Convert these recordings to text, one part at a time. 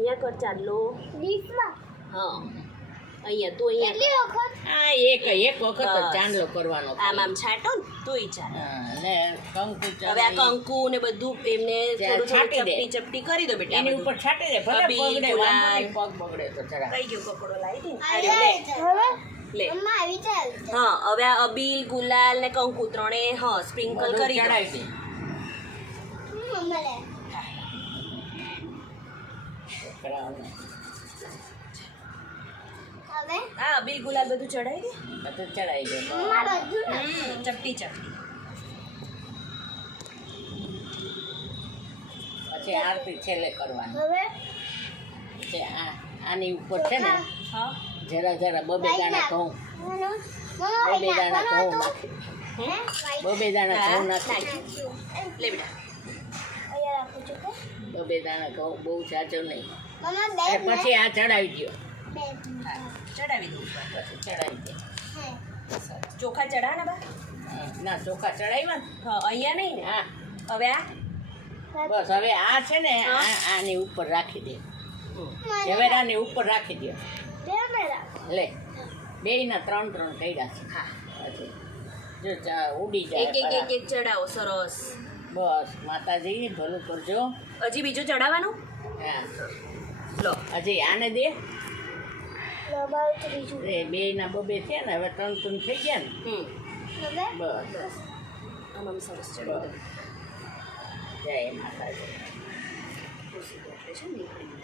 અહીંયા કર ચાલો લીફમાં હા અહીંયા તું અહીંયા કેટલી વખત હા એક વખત જ ચાંદલો કરવાનો આમ આમ છાંટો ને તોય ચાલે હા, ને કંકુ હવે આ કંકુ ને બધું એમને ત્યાં થોડું છાંટી દે. ચપટી ચપટી કરી દો બેટા એની બધું. ઉપર છાંટી દે ભલે અબીલ, પગડે ગુલાલ. વાંધો નહીં, પગ બગડે તો જરા કઈ ગયો કપડો લાવી દે ને. આ હવે રહ્યો, લે. મમ્મા આવી ચાલ હા હવે આ અબીલ ગુલાલ ને કંકુ ત્રણે હા સ્પ્રિંકલ બધું કરી દો. ચડાવી દે મમ્મા લે છોકરાઓને હવે હા અબીલ ગુલાલ બધું ચડાવી દે બધું ચડાવી દે મમ્મા બધું ચપટી ચપટી પછી આરતી છેલ્લે કરવાની હવે પછી આની ઉપર છે ને હા જરા જરા બબે દાણા ઘઉં મમ્મા બબે દાણા ઘઉં નાખી હે બબે દાણા ઘઉં નાખી લે બેટા અહીંયા રાખું છું કે બબે દાણા ઘઉં બહુ જાજો નહીં મમ્મા બે અને પછી આ ચડાવી દો બે હા ચડાવી દઉં પછી ચડાવી દે હે ચોખા ચડા ને બા ના ચોખા ચડાવ્યા ને હા અહીંયા નહીં ને હા હવે આ બસ હવે આ છે ને આની ઉપર રાખી દે ઝવેરાની ઉપર રાખી દો કેમેરા લે બેયના 3 કર્યા છે હા પછી જો ઉડી એક એક જાય એક એક ચડાવો સરસ બસ માતાજી ભલું કરજો હજી બીજું ચડાવવાનું હા લો હજી આને દે લબાવ ત્રીજું એ બેયના બબે છે ને હવે 3 થઈ ગયા ને હવે બસ આમ આમ સરસ ચડાવી દો જય માતાજી ખુશી તો એટલે છે ને નીકળી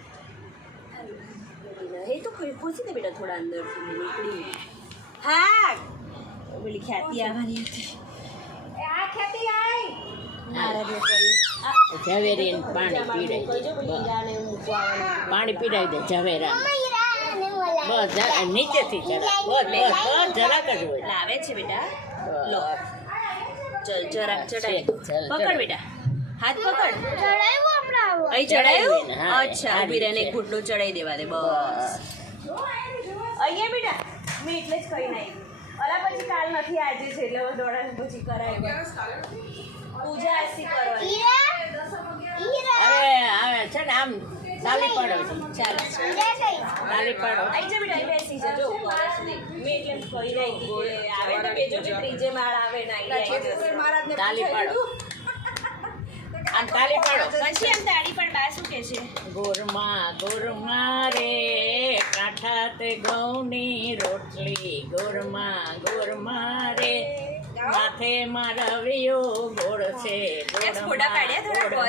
એ તો ખુશી દે બેટા થોડા અંદરથી નીકળી હા પેલી ખ્યાતિ આવવાની હતી આ ખ્યાતિ આય મારા બેટાએ ઝવેરીને પાણી પીડાવી દે બસ. પાણી પીડાવી દે ઝવેરા બસ નીચેથી જરા બસ જરાક જ હોય લાવે છે બેટા લો બસ. ચલ જરાક ચડાવી ચલ, ચલ, પકડ ચડાવ. બેટા હાથ પકડ ચડાવ્યું આપણે આવો અહીં ચડાવ્યું ને, ચડાયું હા, અચ્છા આ ઉભી રહીને રીતે. એક ઘૂંટડો ચડાવી દેવા દે બસ અહીંયા બેટા મેં એટલે જ કહી નાખ્યું અલા પછી કાલ નથી આજે છે એટલે દોડા પછી કરાય પૂજા આરતી કરવાની હીરા હવે હવે છે ને આમ તાલી પાડો ચાલ હીરા કઈ તાલી પાડો આઈ જા બેટા અહીં બેસી જા જો કરે છે ને. મેં એટલે એમ કહી નાખી કે આવે તો બેજો કે ત્રીજે માળ આવે ને આવી જશે. તાલી પાડો આમ તાલી પાડો પછી એમ તાળી પણ બા શું કે છે ગોરમા રે કાંઠા તે ઘઉંની રોટલી ગોરમા રે માથે મારા વિયો ગોળ છે ફોટા પાડ્યા થોડા